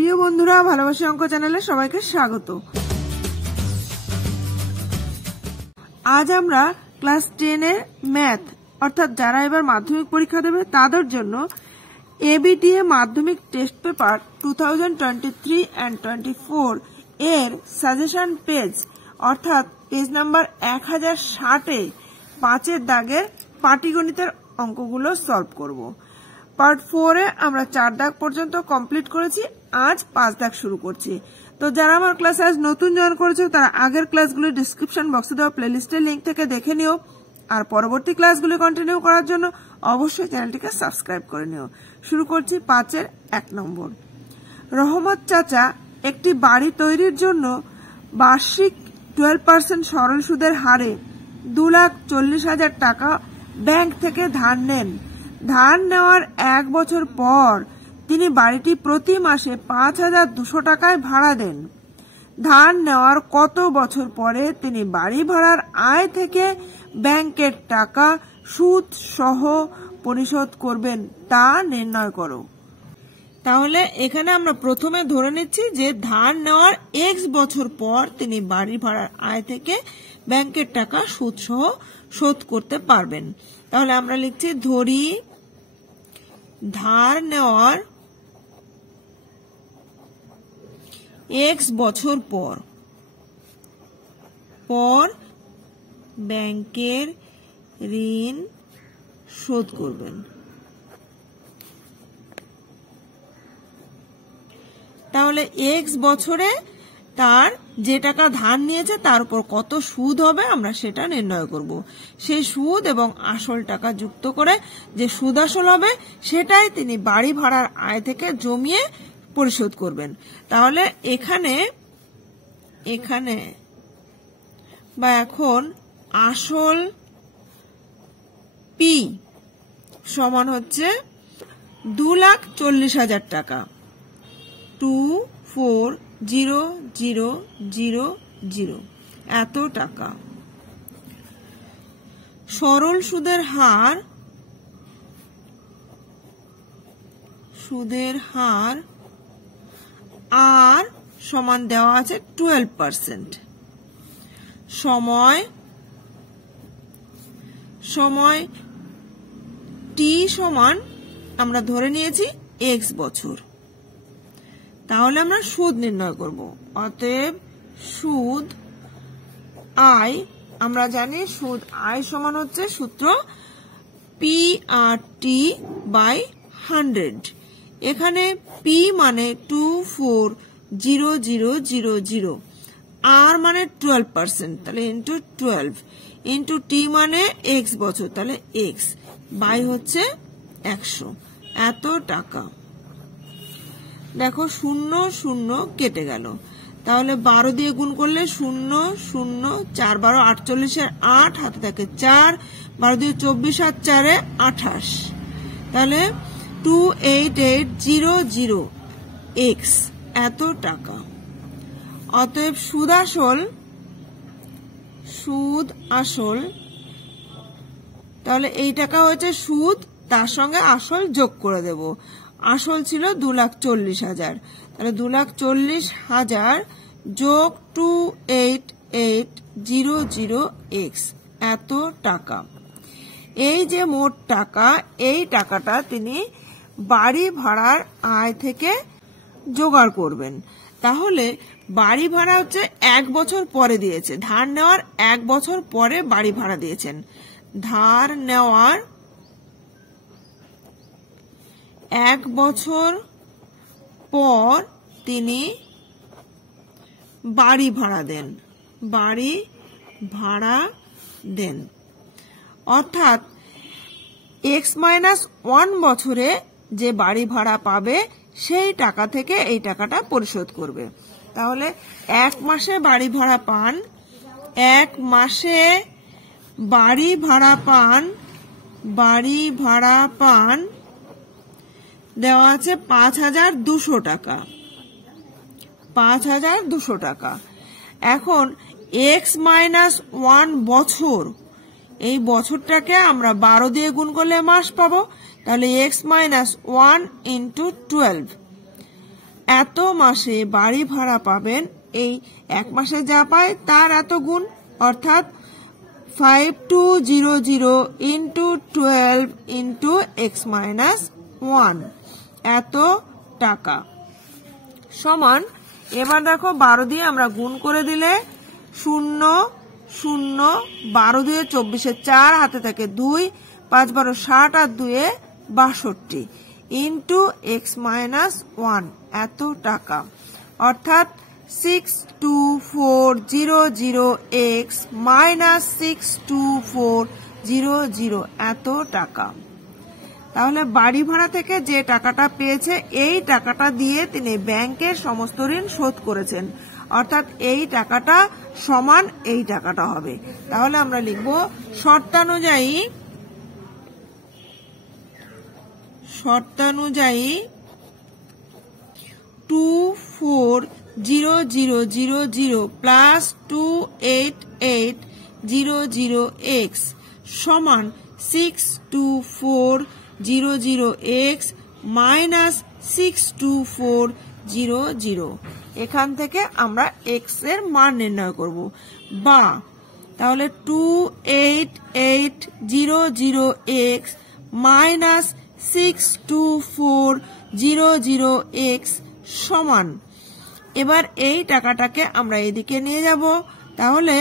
প্রিয় বন্ধুরা, ভালোবাসি অঙ্ক চ্যানেলে সবাইকে স্বাগত। আজ আমরা ক্লাস 10 এর ম্যাথ অর্থাৎ যারা এবার মাধ্যমিক পরীক্ষা দেবে তাদের জন্য এবিটিএ মাধ্যমিক টেস্ট পেপার 2023 and 24 এর সাজেশন পেজ অর্থাৎ পেজ নাম্বার 1060 5 দাগের পাটিগণিতের অঙ্কগুলো সলভ করব। পার্ট 4 এ আমরা 4 দাগ পর্যন্ত কমপ্লিট করেছি, আজ 5 দাগ শুরু করছি। তো যারা আমার ক্লাসে আজ নতুন জয়েন করেছে তারা আগের ক্লাসগুলি ডিসক্রিপশন বক্সে দেওয়া প্লেলিস্টের লিংক থেকে দেখে নিও, আর পরবর্তী ক্লাসগুলি কন্টিনিউ করার জন্য অবশ্যই চ্যানেলটিকে সাবস্ক্রাইব করে নিও। শুরু করছি 5 এর 1 নম্বর। রহমত চাচা একটি বাড়ি তৈরির জন্য বার্ষিক 12% সরল সুদের হারে 2,40,000 টাকা ব্যাংক থেকে ধার নেন। ধার নেওয়ার 1 বছর পর তিনি বাড়িটি প্রতি মাসে 5,200 টাকায় ভাড়া দেন। ধার নেওয়ার কত বছর পরে তিনি বাড়ি ভাড়ার আয় থেকে ব্যাংকের টাকা সুদ সহ পরিশোধ করবেন তা নির্ণয় করো। তাহলে এখানে আমরা প্রথমে ধরে নিচ্ছি যে ধার নেওয়ার x বছর পর তিনি বাড়ি ভাড়ার আয় থেকে ব্যাংকের টাকা সুদ সহ শোধ করতে পারবেন। তাহলে আমরা লিখছি ধরি ধার নেওয়ার x বছর পর ব্যাংকের ঋণ শোধ করবেন। তাহলে x বছরে তার যে টাকা ধার নিয়েছে তার উপর কত সুদ হবে আমরা সেটা নির্ণয় করব। সেই সুদ এবং আসল টাকা যুক্ত করে যে সুদ আসল হবে সেটাই তিনি বাড়ি ভাড়ার আয় থেকে জমিয়ে পরিশোধ করবেন। তাহলে এখানে বা এখন আসল পি সমান হচ্ছে 2,40,000 টাকা, 2,40,000 এত টাকা। সরল সুদের হার আর সমান দেওয়া আছে 12%। সময় টি সমান আমরা ধরে নিয়েছি x বছর। তাহলে আমরা সুদ নির্ণয় করব। অতএব সুদ আই, আমরা জানি সুদ আই সমান হচ্ছে সূত্র PRT/100। এখানে P মানে 2,40,000, আর মানে 12%, তাহলে ইন্টু 12, ইন্টু টি মানে x বছর, তাহলে x বাই হচ্ছে 100 এত টাকা। দেখো 0 0 কেটে গেল, তাহলে 12 দিয়ে গুণ করলে 0 0 4 12 48 8 হাতে থাকে 4, 12 দিয়ে 24 আর 4 28, তাহলে 2,88,000 এত টাকা। অতএব সুদ আসল, তাহলে এই টাকা হচ্ছে সুদ, তার সঙ্গে আসল যোগ করে দেব। আসল ছিল 2,40,000, তাহলে 2,40,000 যোগ 2,88,000 এত টাকা। এই যে মোট টাকা, এই টাকাটা তিনি বাড়ি ভাড়ার আয় থেকে জোগাড় করবেন। তাহলে বাড়ি ভাড়া হচ্ছে 1 বছর পরে দিয়েছে, ধার নেওয়ার 1 বছর পরে বাড়ি ভাড়া দিয়েছেন। ধার নেওয়ার 1 বছর পর তিনি বাড়ি ভাড়া দেন। অর্থাৎ x-1 বছরে যে বাড়ি ভাড়া পাবে সেই টাকা থেকে এই টাকাটা পরিশোধ করবে। তাহলে 1 মাসে বাড়ি ভাড়া পান, 1 মাসে বাড়ি ভাড়া পান দেওয়া আছে 5,200 টাকা, 5,200 টাকা। এখন x-1 বছর, এই বছরটাকে আমরা 12 দিয়ে গুণ করলে মাস পাবো, তাহলে x-1 × 12 এত মাসে বাড়ি ভাড়া পাবেন, এই এক মাসে যা পায় তার এত গুণ, অর্থাৎ 5200 ইন্টু 12 ইন্টু x-1 এত টাকা সমান। এবার দেখো 12 দিয়ে আমরা গুণ করে দিলে 0 0, 12 দিয়ে 24, 4 হাতে থাকে 2, 5 12 60 আর 2 62 ইন্টু x-1 এত টাকা, অর্থাৎ 62400x মাইনাস 62400 এত টাকা। তাহলে বাড়ি ভাড়া থেকে যে টাকাটা পেয়েছে এই টাকাটা দিয়ে তিনি ব্যাংকের সমস্ত ঋণ শোধ করেছেন, অর্থাৎ এই টাকাটা সমান এই টাকাটা হবে। তাহলে আমরা লিখব শর্তানুযায়ী 240000 প্লাস 28800x সমান 62400x মাইনাস 62400। এখান থেকে আমরা x এর মান নির্ণয় করব, বা তাহলে 28800x মাইনাস 62400x সমান। এবার এই টাকাটাকে আমরা এদিকে নিয়ে যাব, তাহলে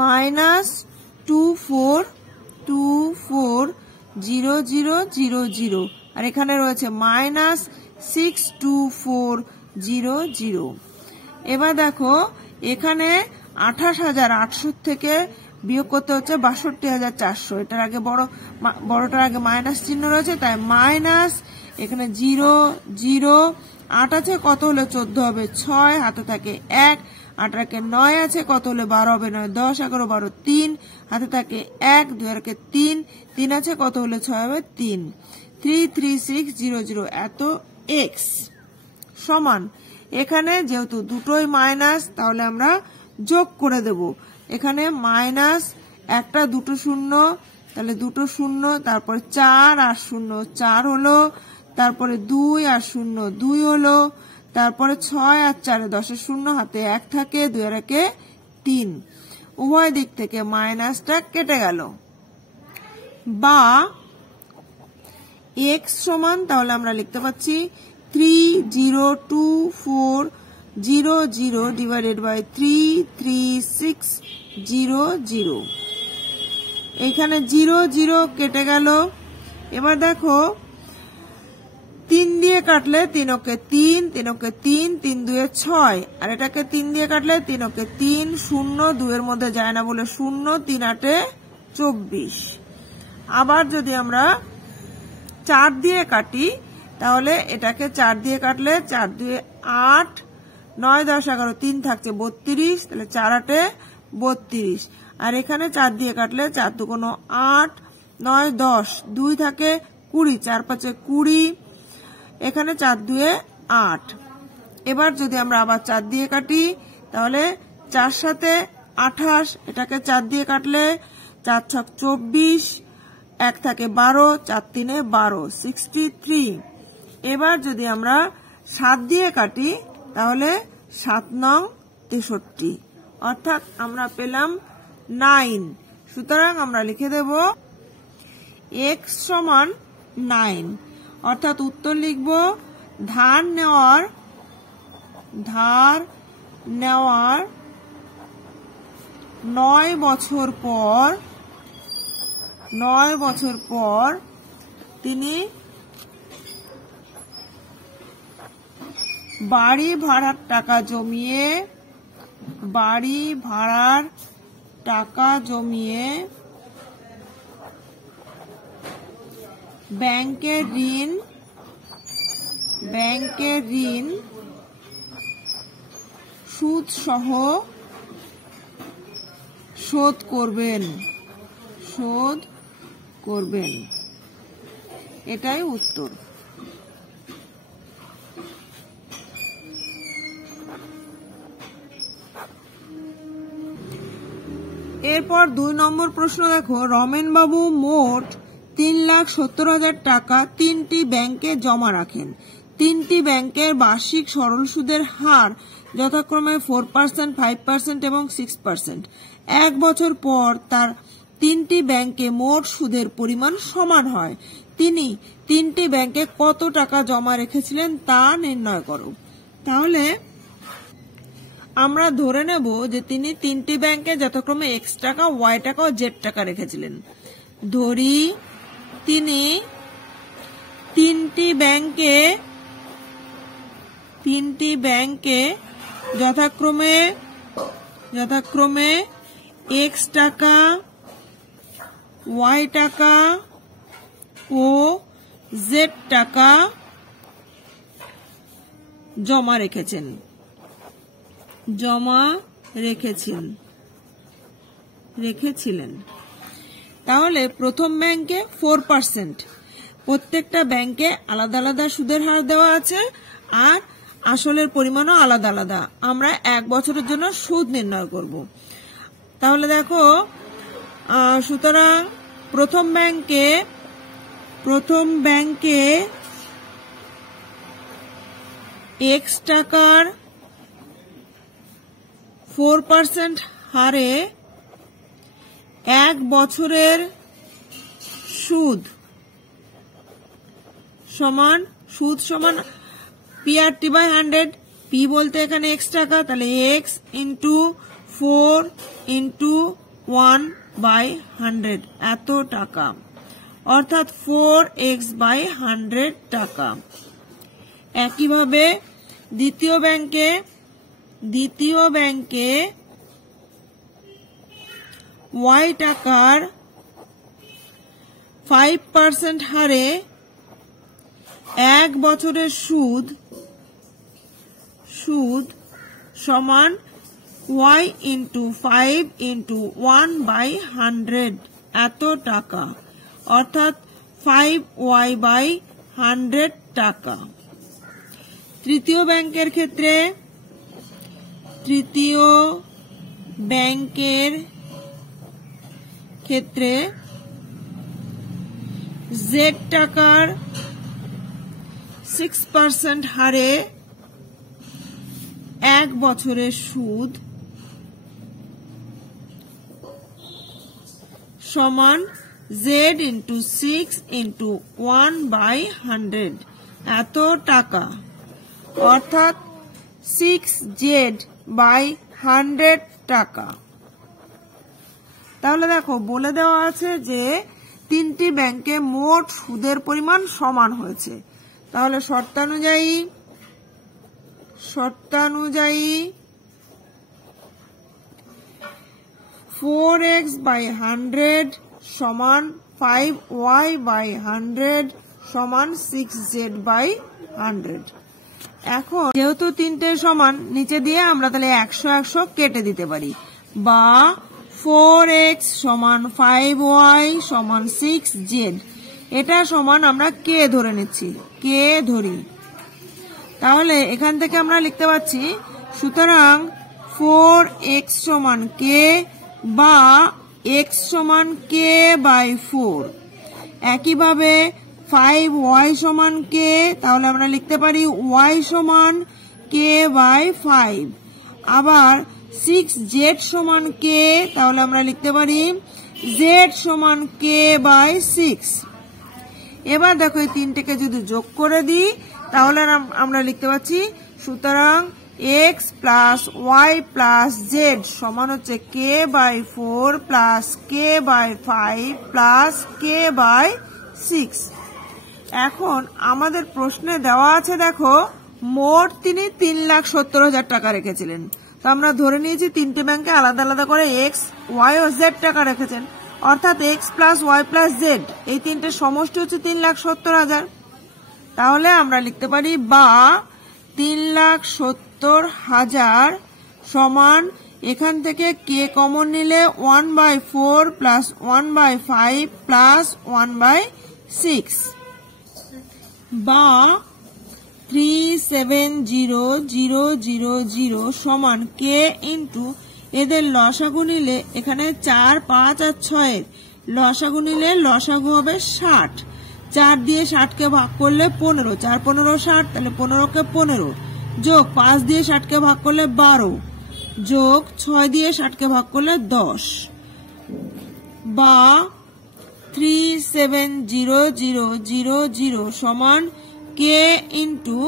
মাইনাস 240000 আর এখানে রয়েছে মাইনাস 62400। এবার দেখো এখানে 28800 থেকে বিয়োগ করতে হচ্ছে 62400, এটার আগে বড়টার আগে মাইনাস চিহ্ন রয়েছে, তাই মাইনাস, এখানে 0 0, 8 আছে কত হলে 14 হবে 6, হাতে থাকে 1, 8 রাকে 9 আছে কত হলে 12 হবে 9, 10 11 12 3, হাতে থাকে 1, 2 রাকে 3, 3 আছে কত হলে 6 হবে 3, 33600 এত x সমান। এখানে যেহেতু দুটোই মাইনাস তাহলে আমরা যোগ করে দেব, এখানে মাইনাস একটা দুটো শূন্য, তাহলে দুটো শূন্য, তারপর 4 আর 0 4 হলো, তারপরে 2 আর 0 2 হলো, তারপরে 6 আর 4 10 শূন্য, হাতে 1 থাকে, 2 আর 1 3, উভয় দিক থেকে মাইনাসটা কেটে গেল। বা x সমান তাহলে আমরা লিখতে পাচ্ছি 302400 ডিভাইডেড বাই 33600। এখানে 0 0 কেটে গেল। এবার দেখো 3 দিয়ে কাটলে 3 ওকে 3, 3 ওকে 3, 3 2 6, আর এটাকে 3 দিয়ে কাটলে 3 ওকে 3, 0 2 এর মধ্যে যায় না বলে 0, 3 8 24। আবার যদি আমরা 4 দিয়ে কাটি তাহলে এটাকে 4 দিয়ে কাটলে 4 2 8, 9 10 11 3 থাকছে 32, তাহলে 4 8 32, আর এখানে 4 দিয়ে কাটলে 4 2 8, 9 10 2 থাকে 20, 4 5 20, এখানে 4 2 8। এবার যদি আমরা আবার 4 দিয়ে কাটি তাহলে 4 7 28, এটাকে 4 দিয়ে কাটলে 4 6 24, 1 থাকে 12, 4 3 12 63। এবার যদি আমরা 7 দিয়ে কাটি তাহলে 7 9 63, অর্থাৎ আমরা পেলাম 9। সুতরাং আমরা লিখে দেব x সমান 9, অর্থাৎ উত্তর লিখব ধার নেওয়ার 9 বছর পর তিনি বাড়ি ভাড়ার টাকা জমিয়ে ব্যাংকের ঋণ সুদ সহ শোধ করবেন, এটাই উত্তর। এরপর 2 নম্বর প্রশ্ন দেখো, রমেন বাবু মোট 3,70,000 টাকা 3টি ব্যাংকে জমা রাখেন। 3টি ব্যাংকের বার্ষিক সরল সুদের হার যথাক্রমে 4%, 5% এবং 6%। 1 বছর পর তার 3টি ব্যাংকে মোট সুদের পরিমাণ সমান হয়। তিনি 3টি ব্যাংকে কত টাকা জমা রেখেছিলেন তা নির্ণয় করো। তাহলে আমরা ধরে নেব যে তিনি 3টি ব্যাংকে যথাক্রমে X টাকা, Y টাকা ও Z টাকা রেখেছিলেন। ধরি তিনি 3টি ব্যাংকে যথাক্রমে X টাকা, Y টাকা ও Z টাকা জমা রেখেছিলেন। তাহলে প্রথম ব্যাংকে 4%, প্রত্যেকটা ব্যাংকে আলাদা আলাদা সুদের হার দেওয়া আছে আর আসলের পরিমাণও আলাদা আলাদা। আমরা 1 বছরের জন্য সুদ নির্ণয় করব। তাহলে দেখো, সুতরাং প্রথম ব্যাংকে X টাকার 4% হারে 1 বছরের সুদ সমান PRT/100। P বলতে এখানে X টাকা, তাহলে X ইন্টু 4 ইন্টু 1/100 এত টাকা, অর্থাৎ 4x/100 টাকা। একইভাবে দ্বিতীয় ব্যাংকে Y টাকার 5% হারে 1 বছরের সুদ সমান Y ইন্টু 5 ইন্টু 1/100 এত টাকা, অর্থাৎ 5y/100 টাকা। তৃতীয় ব্যাংকের ক্ষেত্রে Z টাকার 6% হারে 1 বছরের সুদ সমান Z ইন্টু 6 ইন্টু 1/100 এত টাকা, অর্থাৎ 6z/100 টাকা। তাহলে দেখো, বলে দেওয়া আছে যে 3টি ব্যাংকে মোট সুদের পরিমাণ সমান হয়েছে। তাহলে শর্তানুযায়ী 4x/100 সমান 5y/100 সমান 6z/100। এখন যেহেতু 3টে সমান, নিচে দিয়ে আমরা তাহলে 100 কেটে দিতে পারি, বা 4x সমান 5y সমান 6z, এটা সমান আমরা k ধরে নিচ্ছি, k ধরি। তাহলে এখান থেকে আমরা লিখতে পাচ্ছি, সুতরাং 4x সমান k বা x সমান k/4। একইভাবে 5y সমান k, তাহলে আমরা লিখতে পারি y সমান k/5। আবার 6z সমান k, তাহলে আমরা লিখতে পারি z সমান k/6। এবার দেখো, এই 3টেকে যদি যোগ করে দিই তাহলে আমরা লিখতে পাচ্ছি, সুতরাং x plus y plus z সমান হচ্ছে k/4 plus k/5 plus k/6। এখন আমাদের প্রশ্নে দেওয়া আছে, দেখো, মোট তিনি 3,70,000 টাকা রেখেছিলেন। তো আমরা ধরে নিয়েছি 3টে ব্যাংকে আলাদা আলাদা করে X, Y ও Z টাকা রেখেছেন, অর্থাৎ X plus Y plus Z এই 3টে সমষ্টি হচ্ছে 3,70,000। তাহলে আমরা লিখতে পারি, বা 3,70,000 সমান, এখান থেকে k কমন নিলে 1/4 প্লাস 1/5 প্লাস 1/6, বা 370,000 সমান k ইন্টু, এদের লসাগু নিলে এখানে 4, 5 আর 6 লসাগু নিলে লসাগু হবে 60। 4 দিয়ে 60কে ভাগ করলে 15, 4 15 60, তাহলে 15কে 15, যোগ 5 দিয়ে 60কে ভাগ করলে 12, যোগ 6 দিয়ে 60কে ভাগ করলে 10, বা 3700000 সমান কে ইন্টু,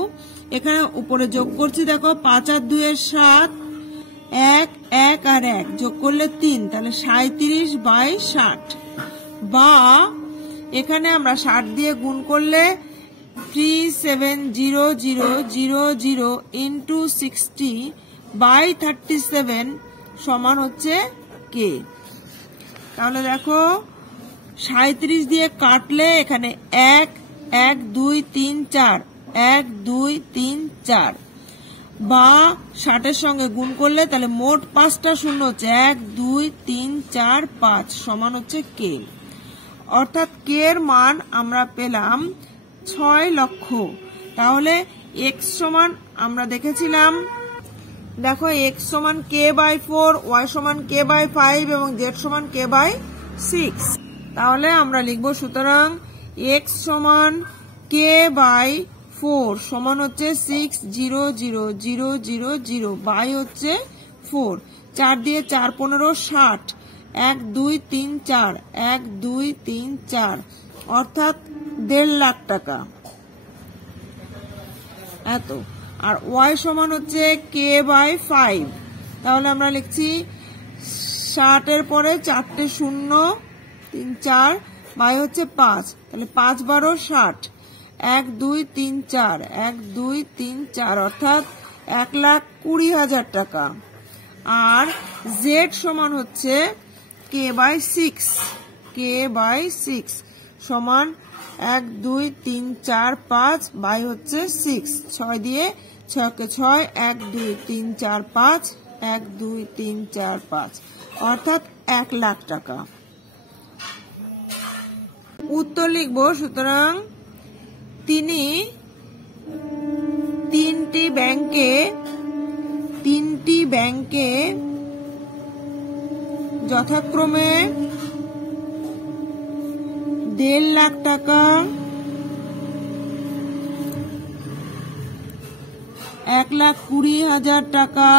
এখানে উপরে যোগ করছি দেখো 5 আর 2 এর 7, 1 1 আর 1 যোগ করলে 3, তাহলে 37/60, বা এখানে আমরা 60 দিয়ে গুণ করলে 3700000 ইন্টু 60/37 সমান হচ্ছে কে। তাহলে দেখো 37 দিয়ে কাটলে এখানে 1 1 2 3 4, 1 2 3 4, বা 60 এর সঙ্গে গুণ করলে তাহলে মোট 5টা শূন্য হচ্ছে 1 2 3 4 5 সমান হচ্ছে কে। অর্থাৎ কে এর মান আমরা পেলাম 6 লক্ষ। তাহলে x সমান আমরা দেখেছিলাম, দেখো x সমান k/4, y সমান k/5 এবং z সমান k/6। তাহলে আমরা লিখব সুতরাং x সমান k/4 সমান হচ্ছে 600000, বাই হচ্ছে 4, 4 দিয়ে 4 15 60, 1 2 3 4, 1 2 3 4, অর্থাৎ 1.5 লাখ টাকা এত। আর y সমান হচ্ছে k/5, তাহলে আমরা লিখছি 60 এর পরে 4টে শূন্য 3 4, বাই হচ্ছে 5, তাহলে 5 12 60, 1 2 3 4, 1 2 3 4, অর্থাৎ 1,20,000 টাকা। আর z সমান হচ্ছে k/6, k/6 সমান 1 2 3 4 5, বাই হচ্ছে 6, 6 দিয়ে 6কে 6, 1 2 3 4 5, 1 2 3 4 5, অর্থাৎ 1 লাখ টাকা। উত্তর লিখব সুতরাং তিনি তিনটি ব্যাংকে যথাক্রমে 1.5 লাখ টাকা, 1,20,000 টাকা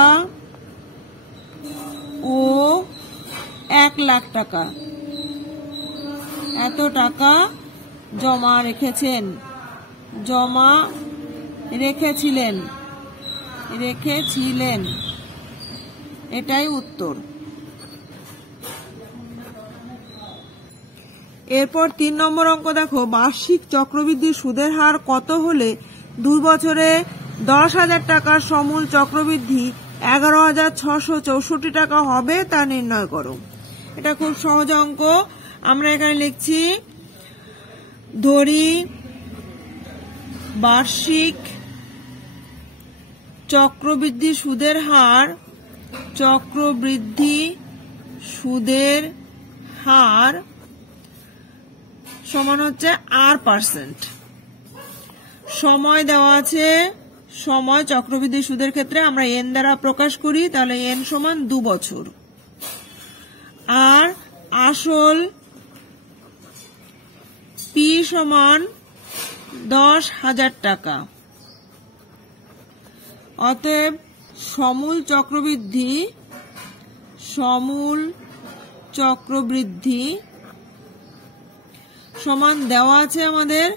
ও 1 লাখ টাকা এত টাকা জমা রেখেছিলেন, এটাই উত্তর। এরপর 3 নম্বর অঙ্ক দেখো, বার্ষিক চক্রবৃদ্ধি সুদের হার কত হলে 2 বছরে 10,000 টাকার সমূল চক্রবৃদ্ধি 11,664 টাকা হবে তা নির্ণয় করো। এটা খুব সহজ অঙ্ক। আমরা এখানে লিখছি, ধরি বার্ষিক চক্রবৃদ্ধি সুদের হার সমান হচ্ছে r%। সময় দেওয়া আছে, সময় চক্রবৃদ্ধি সুদের ক্ষেত্রে আমরা n দ্বারা প্রকাশ করি, তাহলে n সমান 2 বছর। আর আসল p সমান 10,000 টাকা। অতএব সমূল চক্রবৃদ্ধি সমান দেওয়া আছে আমাদের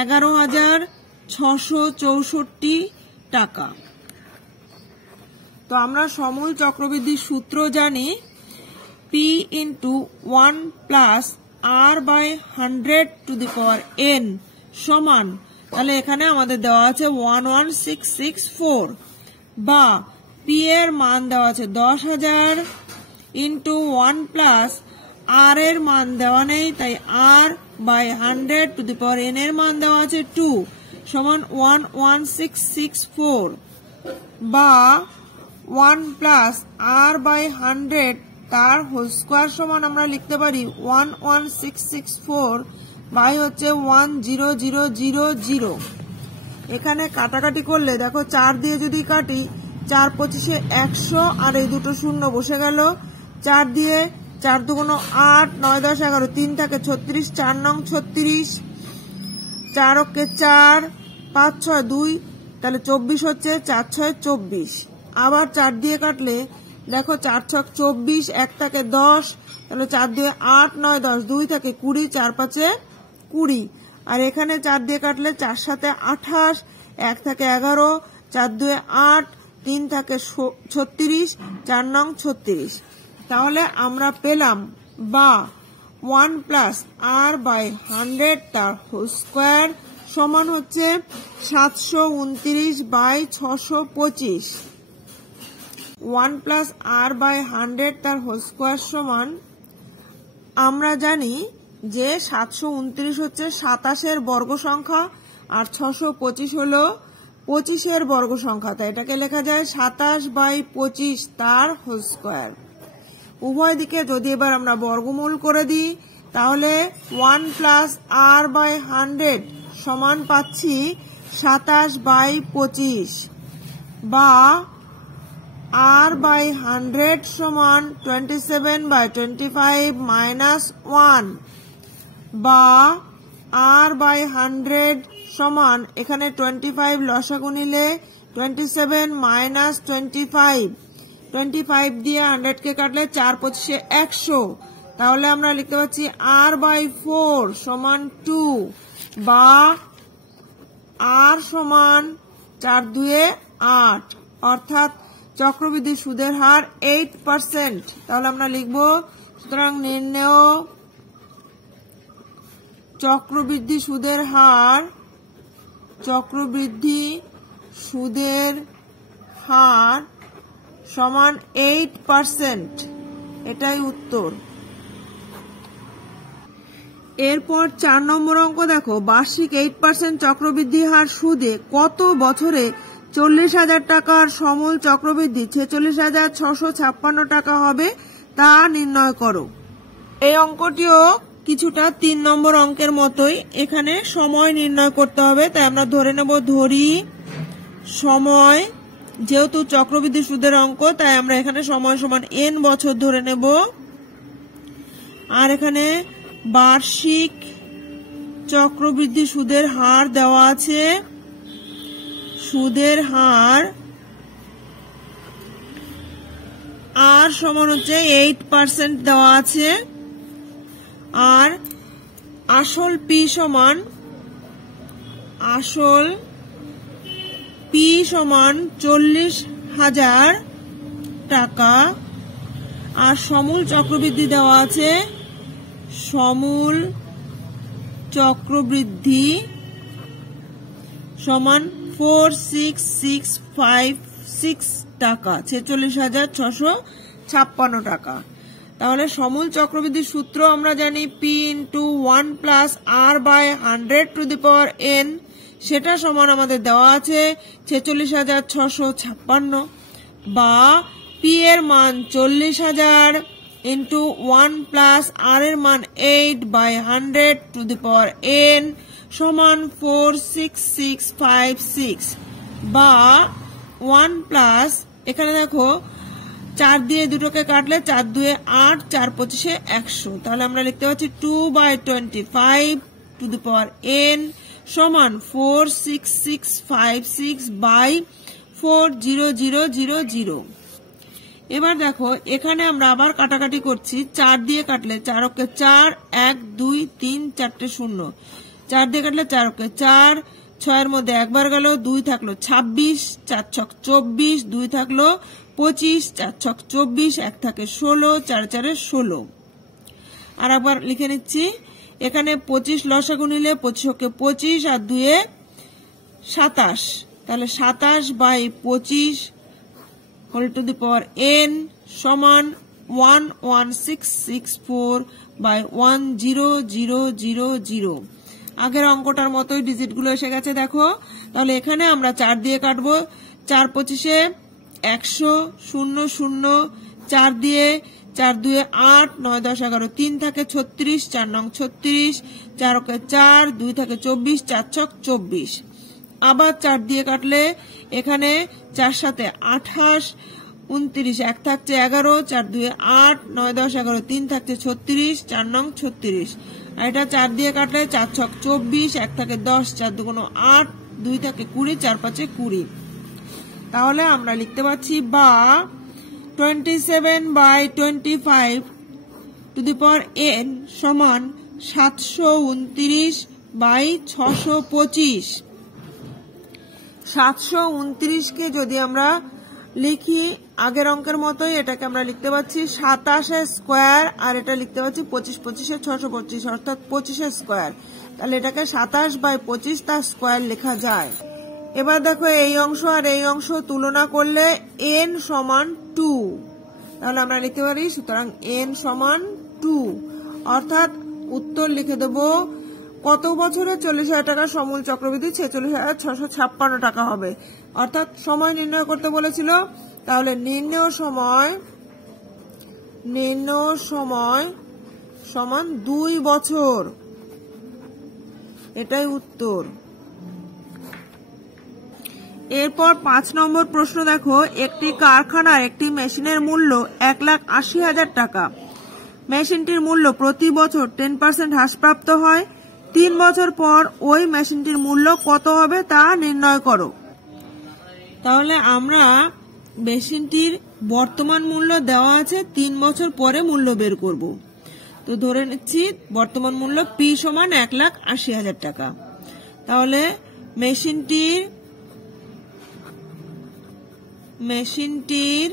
11,664 টাকা। তো আমরা সমূল চক্রবৃদ্ধির সূত্র জানি, p × 1 + r/100⁴ সমান, তাহলে এখানে আমাদের দেওয়া আছে 11664, বা p এর মান দেওয়া আছে 10,000 × 1 + r এর মান দেওয়া নেই, তাই r/100⁴ এর মান দেওয়া আছে 2 সমান 11664, বা 1 + r/100 তার হোল স্কয়ার সমান আমরা লিখতে পারি 11664 বাই হচ্ছে 10000। এখানে কাটাকাটি করলে দেখো 4 দিয়ে যদি কাটি, 4 × 25 = 100, আর এই দুটো শূন্য বসে গেল। 4 দিয়ে 4 দুগুণ 8, 9 10 11, 3 থাকে 36, 4 নং 36, 4 অক্ষে 4, 5 6 2, তাহলে 24 হচ্ছে, 4 6 24। আবার 4 দিয়ে কাটলে দেখো 4 6 24, 1 থাকে 10, তাহলে 4 2 8 9 10, 2 থাকে 20, 4 5 20। আর এখানে 4 দিয়ে কাটলে 4 7 28, 1 থাকে 11, 4 2 8, 3 থাকে 36, 4 নং 36। তাহলে আমরা পেলাম বা 1 প্লাস r বাই 100 তার হোল স্কোয়ার সমান হচ্ছে 729 বাই 625। 1 প্লাস r বাই 100 তার হোল স্কোয়ার সমান, আমরা জানি যে 729 হচ্ছে 27 বর্গ সংখ্যা আর 625 হলো 25 বর্গ সংখ্যা, তাই এটাকে লেখা যায় 27 বাই 25 তার হোল স্কোয়ার। উভয় দিকে যদি এবার আমরা বর্গমূল করে দিই তাহলে 1 প্লাস r বাই 100 সমান পাচ্ছি 27 বাই 25 বা r বাই 100 সমান 27 বাই 25 মাইনাস 1 বা r বাই 100 সমান এখানে 25 লসাগু নিলে 27 মাইনাস 25 দিয়ে 100 কে কাটলে 4 25 100, তাহলে আমরা লিখতে পাচ্ছি r বাই 4 সমান 2 বা r সমান 4 2 8, অর্থাৎ চক্রবৃদ্ধি সুদের হার 8%। তাহলে আমরা লিখব, সুতরাং নির্ণেয় চক্রবৃদ্ধি সুদের হার সমান 8%, এটাই উত্তর। এরপর 4 নম্বর অঙ্ক দেখো, বার্ষিক 8% চক্রবৃদ্ধি হার সুদে কত বছরে 40,000 টাকার সমূল চক্রবৃদ্ধি 46,656 টাকা হবে তা নির্ণয় করো। এই অঙ্কটিও কিছুটা 3 নম্বর অঙ্কের মতোই, এখানে সময় নির্ণয় করতে হবে, তাই আমরা ধরে নেব ধরি সময়, যেহেতু চক্রবৃদ্ধি সুদের অঙ্ক তাই আমরা এখানে সময় সমান n বছর ধরে নেব। আর এখানে বার্ষিক চক্রবৃদ্ধি সুদের হার দেওয়া আছে, সুদের হার আর সমান হচ্ছে 8% দেওয়া আছে, আর আসল পি সমান 40,000 টাকা, আর সমূল চক্রবৃদ্ধি দেওয়া আছে, সমূল চক্রবৃদ্ধি সমান 46,656 টাকা, 46,656 টাকা। তাহলে সমূল চক্রবৃদ্ধির সূত্র আমরা জানি p into 1 plus r by 100 to the power n, সেটা সমান আমাদের দেওয়া আছে 46,656 বা p এর মান 40,000 ইন্টু 1 প্লাস r এর মান 8 by 100 to the power n সমান 46656 বা 1 প্লাস, এখানে দেখো 4 দিয়ে দুটোকে কাটলে 4 2 8, 4 25 100, তাহলে আমরা লিখতে পাচ্ছি 2 by 25 to the power n সমান 46656 বাই 40000। এবার দেখো এখানে আমরা আবার কাটাকাটি করছি, 4 দিয়ে কাটলে 4 অক্ষে 4, 1 2 3 4টে 0, 4 দিয়ে কাটলে 4 অক্ষে 4, 6 এর মধ্যে একবার গেল, 2 থাকলো 26, 4 ছক 24, 2 থাকলো 25, 4 ছক 24, 1 থাকে 16, 4 4 16। আর একবার লিখে নিচ্ছি, এখানে 25 লসাগু নিলে 25 অক্ষে 25 আর 2 এ 27, তাহলে 27 by 25 whole to the power n সমান 11664 বাই 10000। আগের অঙ্কটার মতোই ডিজিটগুলো এসে গেছে দেখো। তাহলে এখানে আমরা 4 দিয়ে কাটবো, 4 25 100 0 0, 4 দিয়ে 4 2 8, 9 10 11, 3 থাকে 36, 4 নং 36, 4 অক্ষে 4, 2 থাকে 24, 4 ছক 24। আবার 4 দিয়ে কাটলে এখানে 4 7 28, 29, 1 থাকছে 11, 4 2 8, 9 10 11, 3 থাকছে 36, 4 নং 36, আর এটা 4 দিয়ে কাটলে 4 6 24, 1 থাকে 10, 4 2 8, 2 থাকে 20, 4 5 20। তাহলে আমরা লিখতে পাচ্ছি বা 27/25 টু দি পাওয়ার n সমান 729/625। 729 কে যদি আমরা লিখি আগের অঙ্কের মতোই, এটাকে আমরা লিখতে পাচ্ছি 27 স্কোয়ার, আর এটা লিখতে পাচ্ছি 25 25 625, অর্থাৎ 25 স্কোয়ার। তাহলে এটাকে 27/25 তার স্কোয়ার লেখা যায়। এবার দেখো এই অংশ আর এই অংশ তুলনা করলে n সমান 2, তাহলে আমরা লিখতে পারি সুতরাং n সমান 2, অর্থাৎ উত্তর লিখে দেব কত বছরে 40,000 টাকা সমূল চক্রবৃদ্ধি 46,656 টাকা হবে। অর্থাৎ সময় নির্ণয় করতে বলেছিল, তাহলে নির্ণয় সময় সমান 2 বছর, এটাই উত্তর। এরপর 5 নম্বর প্রশ্ন দেখো, একটি কারখানার একটি মেশিনের মূল্য 1,80,000 টাকা। মেশিনটির মূল্য প্রতি বছর 10% হ্রাসপ্রাপ্ত হয়। 3 বছর পর ওই মেশিনটির মূল্য কত হবে তা নির্ণয় করো। তাহলে আমরা মেশিনটির বর্তমান মূল্য দেওয়া আছে, 3 বছর পরে মূল্য বের করব। তো ধরে নিচ্ছি বর্তমান মূল্য P সমান 1,80,000 টাকা। তাহলে মেশিনটির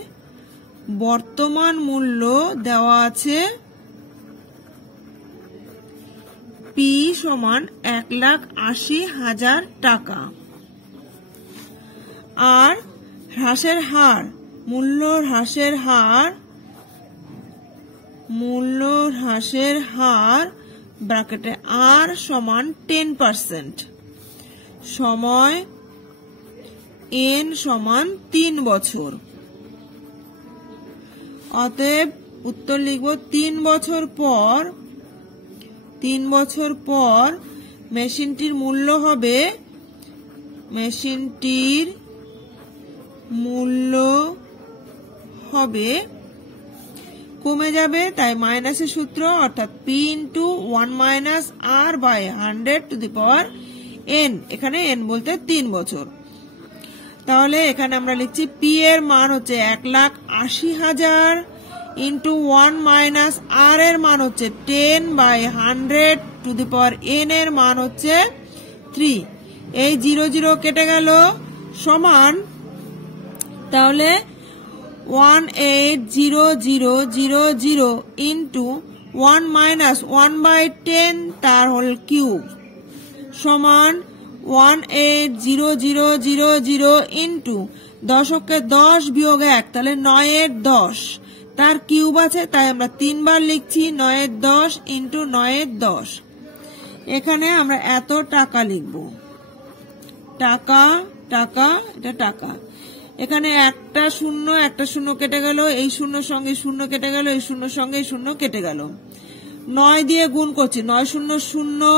বর্তমান মূল্য দেওয়া আছে P সমান 1,80,000 টাকা, আর হ্রাসের হার মূল্য হ্রাসের হার ব্র্যাকেটে R সমান 10%, সময় n সমান 3 বছর। অতএব উত্তর লিখব 3 বছর পর মেশিনটির মূল্য হবে কমে যাবে, তাই মাইনাসের সূত্র, অর্থাৎ P × 1 - R/100 two the power n, এখানে n বলতে 3 বছর। তাহলে এখানে আমরা লিখছি P এর মান হচ্ছে 1,80,000 ইন্টু 1 - R এর মান হচ্ছে 10/100 টু দি পাওয়ার n এর মান হচ্ছে 3। এই 0 0 কেটে গেল, সমান তাহলে 1,80,000 ইন্টু 1 - 1/10 তার হোল কিউব সমান 1,80,000 ইন্টু 10 বিয়োগ 1, তাহলে 9 তার কিউব আছে, তাই আমরা 3 বার লিখছি 9 ইন্টু 9 এখানে আমরা এত টাকা লিখব, টাকা, এটা টাকা। এখানে একটা শূন্য কেটে গেল, এই শূন্যর সঙ্গে শূন্য কেটে গেল, এই শূন্যর সঙ্গে শূন্য কেটে গেল। 9 দিয়ে গুণ করছি, 9 0 0,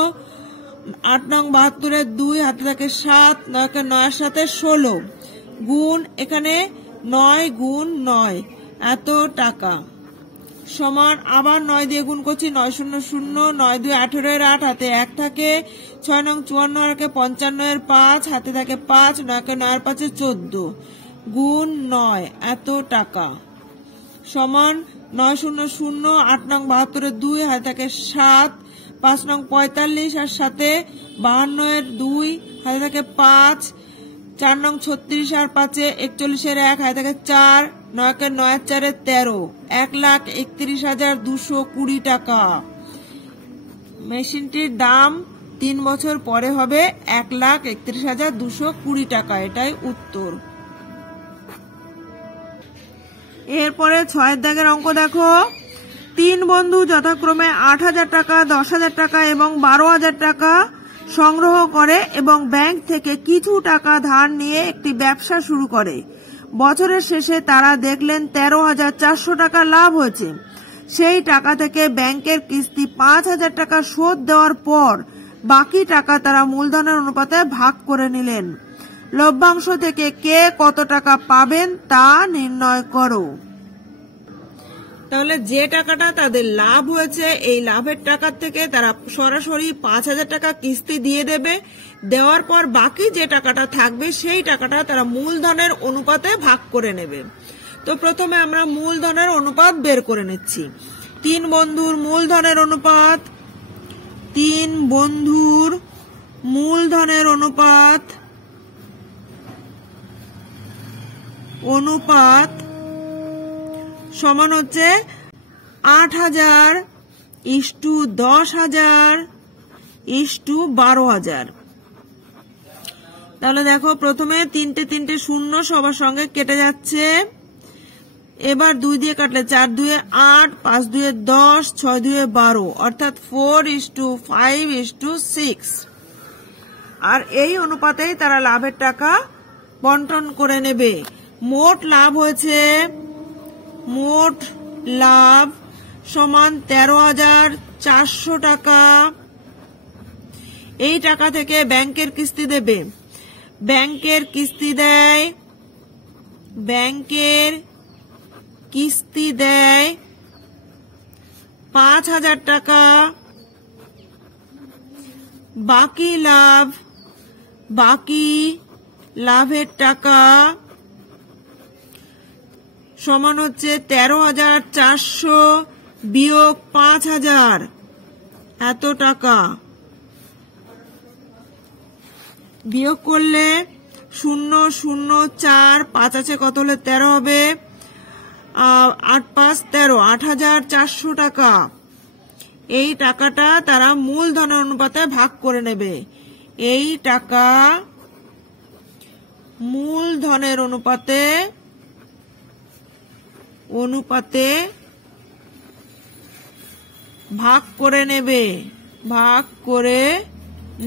8 নং 72 2 হাতে থাকে 7, 9 এর সাথে 16 গুণ, এখানে 9 গুণ 9 এত টাকা, সমান আবার 9 দিয়ে গুণ করছি, 9 0 0, 9 2 18 এর 8 হাতে 1 থাকে, 6 নং 54 এর 55 এর 5 হাতে থাকে 5, 9 9 এর 5 14 গুণ 9 এত টাকা, সমান 9 0 0, 8 নং 72 2 হাতে থাকে 7, 5 নং 45 আর সাথে 52 এর 2 হাতে থাকে 5, 4 নং 36 আর 5 41 এর 1 হাতে থাকে 4, 9 9 4 13, 1,31,220 টাকা। মেশিনটির দাম 3 বছর পরে হবে 1,31,220 টাকা, এটাই উত্তর। এরপরে 6 দাগের অঙ্ক দেখো, 3 বন্ধু যথাক্রমে 8,000 টাকা, 10,000 টাকা এবং 12,000 টাকা সংগ্রহ করে এবং ব্যাংক থেকে কিছু টাকা ধার নিয়ে একটি ব্যবসা শুরু করে। বছরের শেষে তারা দেখলেন 13,400 টাকা লাভ হয়েছে। সেই টাকা থেকে ব্যাংকের কিস্তি 5,000 টাকা শোধ দেওয়ার পর বাকি টাকা তারা মূলধনের অনুপাতে ভাগ করে নিলেন। লভ্যাংশ থেকে কে কত টাকা পাবেন তা নির্ণয় করো। তাহলে যে টাকাটা তাদের লাভ হয়েছে এই লাভের টাকা থেকে তারা সরাসরি 5,000 টাকা কিস্তি দিয়ে দেবে। দেওয়ার পর বাকি যে টাকাটা থাকবে সেই টাকাটা তারা মূলধনের অনুপাতে ভাগ করে নেবে। তো প্রথমে আমরা মূলধনের অনুপাত বের করে নিচ্ছি। 3 বন্ধুর মূলধনের অনুপাত, 3 বন্ধুর মূলধনের অনুপাত সমান হচ্ছে 8,000 ইস্টু 10,000 ইস্টু 12,000। তাহলে দেখো প্রথমে 3টে শূন্য সবার সঙ্গে কেটে যাচ্ছে। এবার 2 দিয়ে কাটলে 4 2 8, 5 2 10, 6 2 12, অর্থাৎ 4:5:6। আর এই অনুপাতেই তারা লাভের টাকা বন্টন করে নেবে। মোট লাভ হয়েছে, মোট লাভ সমান 13,400 টাকা। এই টাকা থেকে ব্যাংকের কিস্তি দেবে। ব্যাংকের কিস্তি দেয় 5,000 টাকা। বাকি লাভের টাকা সমান হচ্ছে 13,400 বিয়োগ 5,000, এত টাকা। বিয়োগ করলে 0 0 4, 5 আছে কত হলে 13 হবে, 8 5 13, 8,400 টাকা। এই টাকাটা তারা মূলধনের অনুপাতে ভাগ করে নেবে। এই টাকা মূলধনের অনুপাতে ভাগ করে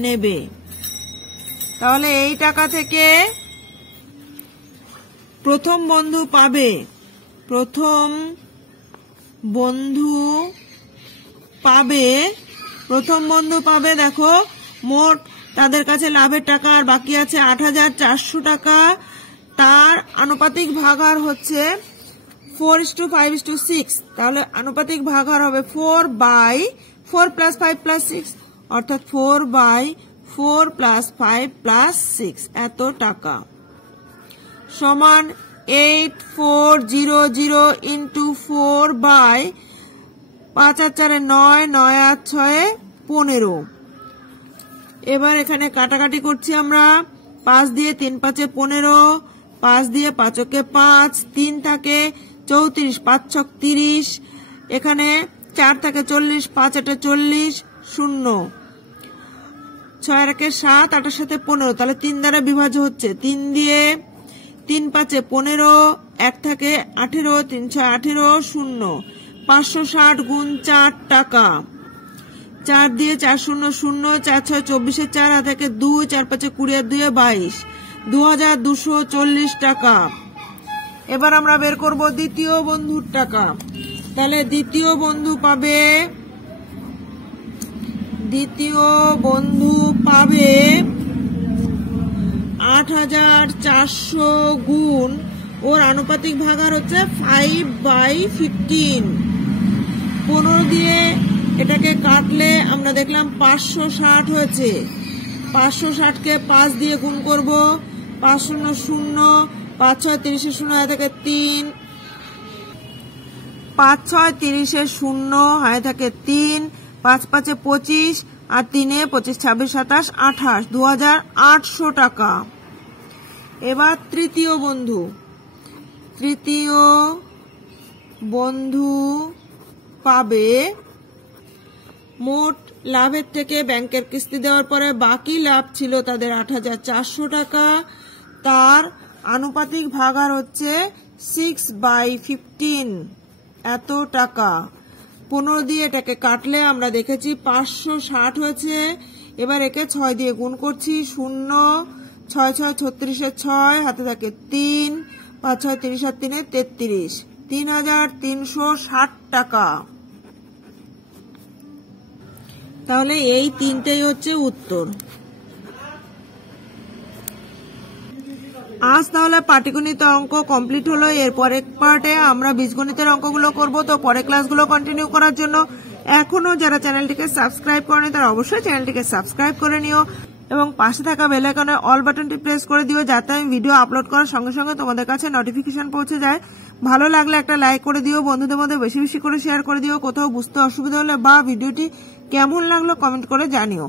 নেবে। তাহলে এই টাকা থেকে প্রথম বন্ধু পাবে দেখো মোট তাদের কাছে লাভের টাকা আর বাকি আছে 8,400 টাকা। তার আনুপাতিক ভাগাহার হচ্ছে 4:5:6। তাহলে আনুপাতিক ভাগাহার হবে 4/4 + 5 + 6, অর্থাৎ 4/4 + 5 + 6, এত টাকা সমান 8400 × 4/5 আর 4 9, 9 আর 6 15। এবার এখানে কাটাকাটি করছি আমরা। 5 দিয়ে 3 5 15, 5 দিয়ে 5 5, 3 থাকে 34, 5 6 30, এখানে 4 থাকে 40, 5 8 40, 0, 6 আর 1 7, 8 এর সাথে 15, তাহলে 3 দ্বারা বিভাজ্য হচ্ছে। 3 দিয়ে 3 5 15, 1 থাকে 18, 3 6 18, 0, 560 × 4 টাকা। 4 দিয়ে 4 0 0, 4 6 24, 4 হাতে থেকে 2, 4 5 20 আর 2 22, 2,240 টাকা। এবার আমরা বের করব দ্বিতীয় বন্ধুর টাকা। তাহলে দ্বিতীয় বন্ধু পাবে 8,400 গুণ ওর আনুপাতিক ভাগাহার হচ্ছে 5/15। 15 দিয়ে এটাকে কাটলে আমরা দেখলাম 560 হয়েছে। 560কে 5 দিয়ে গুণ করব, 5 0 0, 5 6 30 0 থেকে 3, 5 6 30 0 হাতে থাকে 3, 5 5 25 আর 3 25 26 27 28, 2,800 টাকা। এবার তৃতীয় বন্ধু পাবে মোট লাভের থেকে ব্যাংকের কিস্তি দেওয়ার পরে বাকি লাভ ছিল তাদের 8,400 টাকা। তার আনুপাতিক ভাগাহার হচ্ছে 6/15, এত টাকা। 15 দিয়ে এটাকে কাটলে আমরা দেখেছি 560 হয়েছে। এবার একে 6 দিয়ে গুণ করছি, 0 6 6 36 6 হাতে থাকে 3, 5 6 30 আর 3 33, 3,360 টাকা। তাহলে এই তিনটেই হচ্ছে উত্তর। আজ তাহলে পাটিগণিত অঙ্ক কমপ্লিট হলো। এর পরের পার্টে আমরা বীজগণিতের অঙ্কগুলো করব। তো পরে ক্লাসগুলো কন্টিনিউ করার জন্য এখনো যারা চ্যানেলটিকে সাবস্ক্রাইব করেনি তারা অবশ্যই চ্যানেলটিকে সাবস্ক্রাইব করে নিও এবং পাশে থাকা বেল আইকনে অল বাটনটি প্রেস করে দিও, যাতে আমি ভিডিও আপলোড করার সঙ্গে সঙ্গে তোমাদের কাছে নোটিফিকেশন পৌঁছে যায়। ভালো লাগলে একটা লাইক করে দিও, বন্ধুদের মধ্যে বেশি বেশি করে শেয়ার করে দিও। কোথাও বুঝতে অসুবিধা হলে বা ভিডিওটি কেমন লাগলো কমেন্ট করে জানিও।